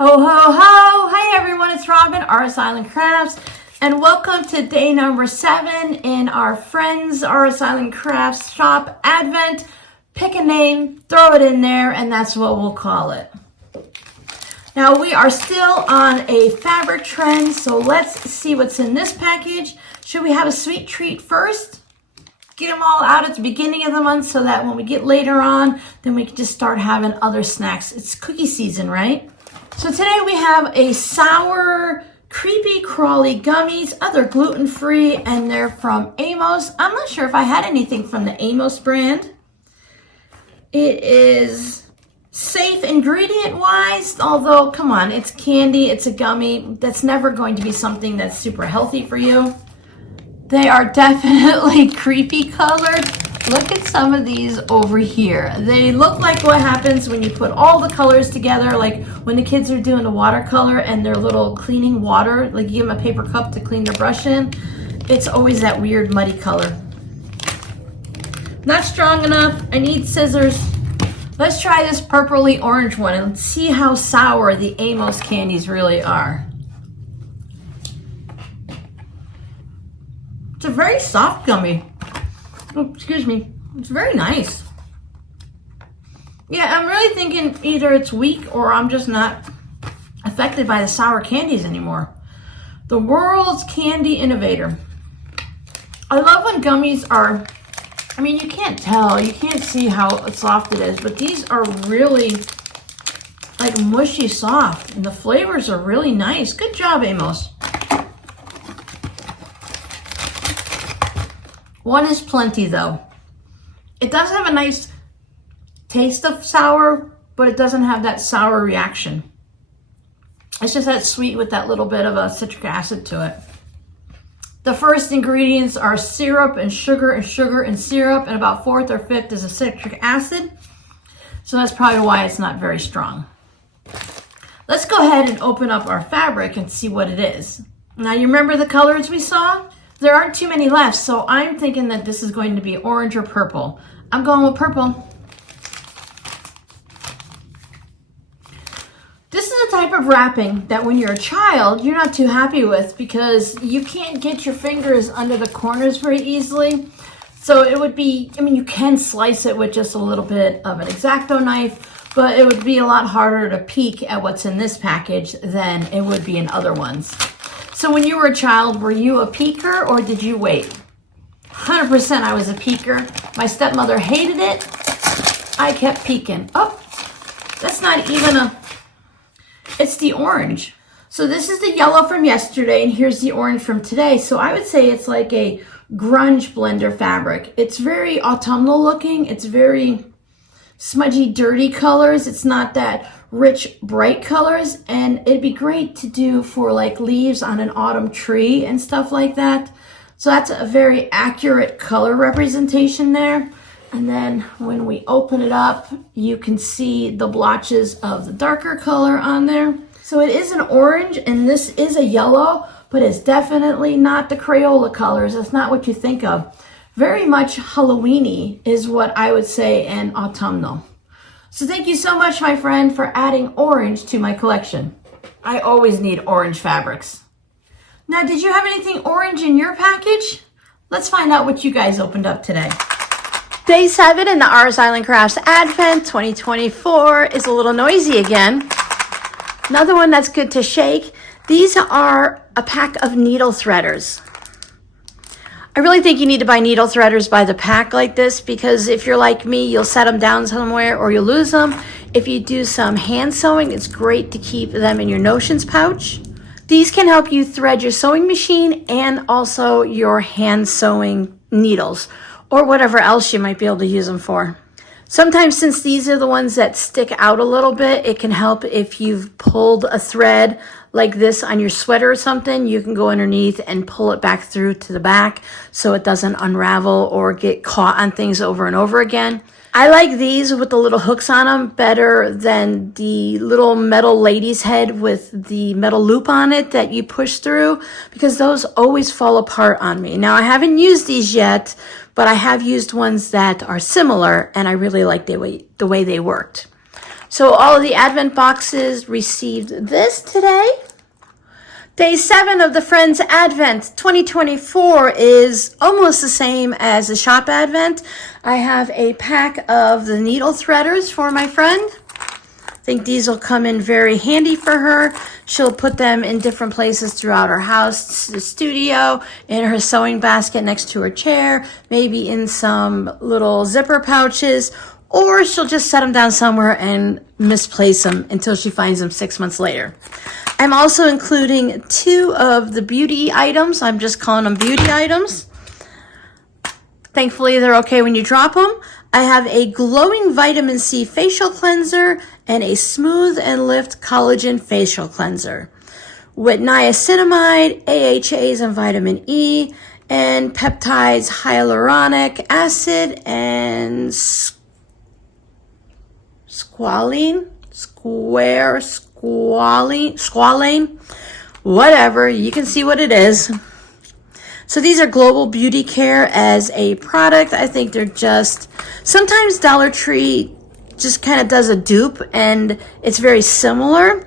Ho, ho, ho! Hi everyone, it's Robin, RS Island Crafts, and welcome to day number 7 in our Friends RS Island Crafts shop Advent. Pick a name, throw it in there, and that's what we'll call it. Now we are still on a fabric trend, so let's see what's in this package. Should we have a sweet treat first? Get them all out at the beginning of the month so that when we get later on, then we can just start having other snacks. It's cookie season, right? So today we have a sour, creepy crawly gummies. They're gluten-free and they're from Amos. I'm not sure if I had anything from the Amos brand. It is safe ingredient-wise, although, come on, it's candy, it's a gummy. That's never going to be something that's super healthy for you. They are definitely creepy colored. Look at some of these over here. They look like what happens when you put all the colors together, like when the kids are doing the watercolor and their little cleaning water, like you give them a paper cup to clean their brush in. It's always that weird muddy color. Not strong enough. I need scissors. Let's try this purpley orange one and see how sour the Amos candies really are. It's a very soft gummy. Oh, excuse me. It's very nice. Yeah, I'm really thinking either it's weak or I'm just not affected by the sour candies anymore. The world's candy innovator. I love when gummies are, I mean, you can't tell. You can't see how soft it is, but these are really like mushy soft and the flavors are really nice. Good job, Amos. One is plenty though. It does have a nice taste of sour, but it doesn't have that sour reaction. It's just that sweet with that little bit of a citric acid to it. The first ingredients are syrup and sugar and sugar and syrup, and about 4th or 5th is a citric acid. So that's probably why it's not very strong. Let's go ahead and open up our fabric and see what it is. Now you remember the colors we saw? There aren't too many left, so I'm thinking that this is going to be orange or purple. I'm going with purple. This is a type of wrapping that when you're a child, you're not too happy with because you can't get your fingers under the corners very easily. So it would be, I mean, you can slice it with just a little bit of an X-Acto knife, but it would be a lot harder to peek at what's in this package than it would be in other ones. So when you were a child, were you a peeker or did you wait? 100% I was a peeker. My stepmother hated it. I kept peeking. Oh, that's not even a, it's the orange. So this is the yellow from yesterday and here's the orange from today. So I would say it's like a grunge blender fabric. It's very autumnal looking. It's very smudgy, dirty colors. It's not that rich, bright colors, and it'd be great to do for like leaves on an autumn tree and stuff like that. So that's a very accurate color representation there. And then when we open it up, you can see the blotches of the darker color on there. So it is an orange and this is a yellow, but it's definitely not the Crayola colors. That's not what you think of. Very much Halloween-y is what I would say, and autumnal. So thank you so much, my friend, for adding orange to my collection. I always need orange fabrics. Now, did you have anything orange in your package? Let's find out what you guys opened up today. Day 7 in the RS Island Crafts Advent 2024 is a little noisy again. Another one that's good to shake. These are a pack of needle threaders. I really think you need to buy needle threaders by the pack like this because if you're like me, you'll set them down somewhere or you'll lose them. If you do some hand sewing, it's great to keep them in your notions pouch. These can help you thread your sewing machine and also your hand sewing needles or whatever else you might be able to use them for. Sometimes since these are the ones that stick out a little bit, it can help if you've pulled a thread like this on your sweater or something. You can go underneath and pull it back through to the back so it doesn't unravel or get caught on things over and over again. I like these with the little hooks on them better than the little metal lady's head with the metal loop on it that you push through because those always fall apart on me. Now I haven't used these yet, but I have used ones that are similar and I really like the way they worked. So all of the Advent boxes received this today. Day 7 of the Friends Advent 2024 is almost the same as the Shop Advent. I have a pack of the needle threaders for my friend. I think these will come in very handy for her. She'll put them in different places throughout her house, the studio, in her sewing basket next to her chair, maybe in some little zipper pouches, or she'll just set them down somewhere and misplace them until she finds them 6 months later. I'm also including 2 of the beauty items. I'm just calling them beauty items. Thankfully, they're okay when you drop them. I have a glowing vitamin C facial cleanser and a smooth and lift collagen facial cleanser with niacinamide, AHAs, and vitamin E, and peptides, hyaluronic acid, and squalane, whatever. You can see what it is. So these are Global Beauty Care as a product. I think they're just, sometimes Dollar Tree just kind of does a dupe and it's very similar.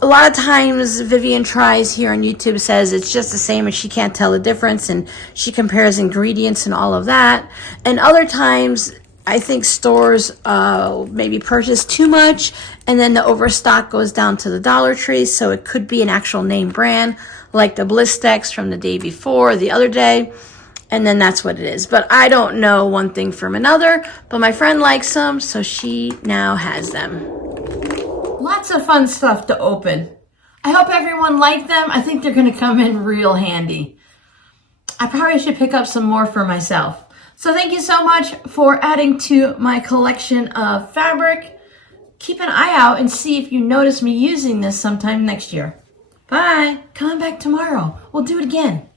A lot of times Vivian Tries here on YouTube says it's just the same and she can't tell the difference, and she compares ingredients and all of that. And other times I think stores maybe purchase too much and then the overstock goes down to the Dollar Tree, so it could be an actual name brand like the Blistex from the day before, the other day, and then that's what it is. But I don't know one thing from another, but my friend likes them, so she now has them. Lots of fun stuff to open. I hope everyone liked them. I think they're going to come in real handy. I probably should pick up some more for myself. So thank you so much for adding to my collection of fabric. Keep an eye out and see if you notice me using this sometime next year. Bye. Come on back tomorrow. We'll do it again.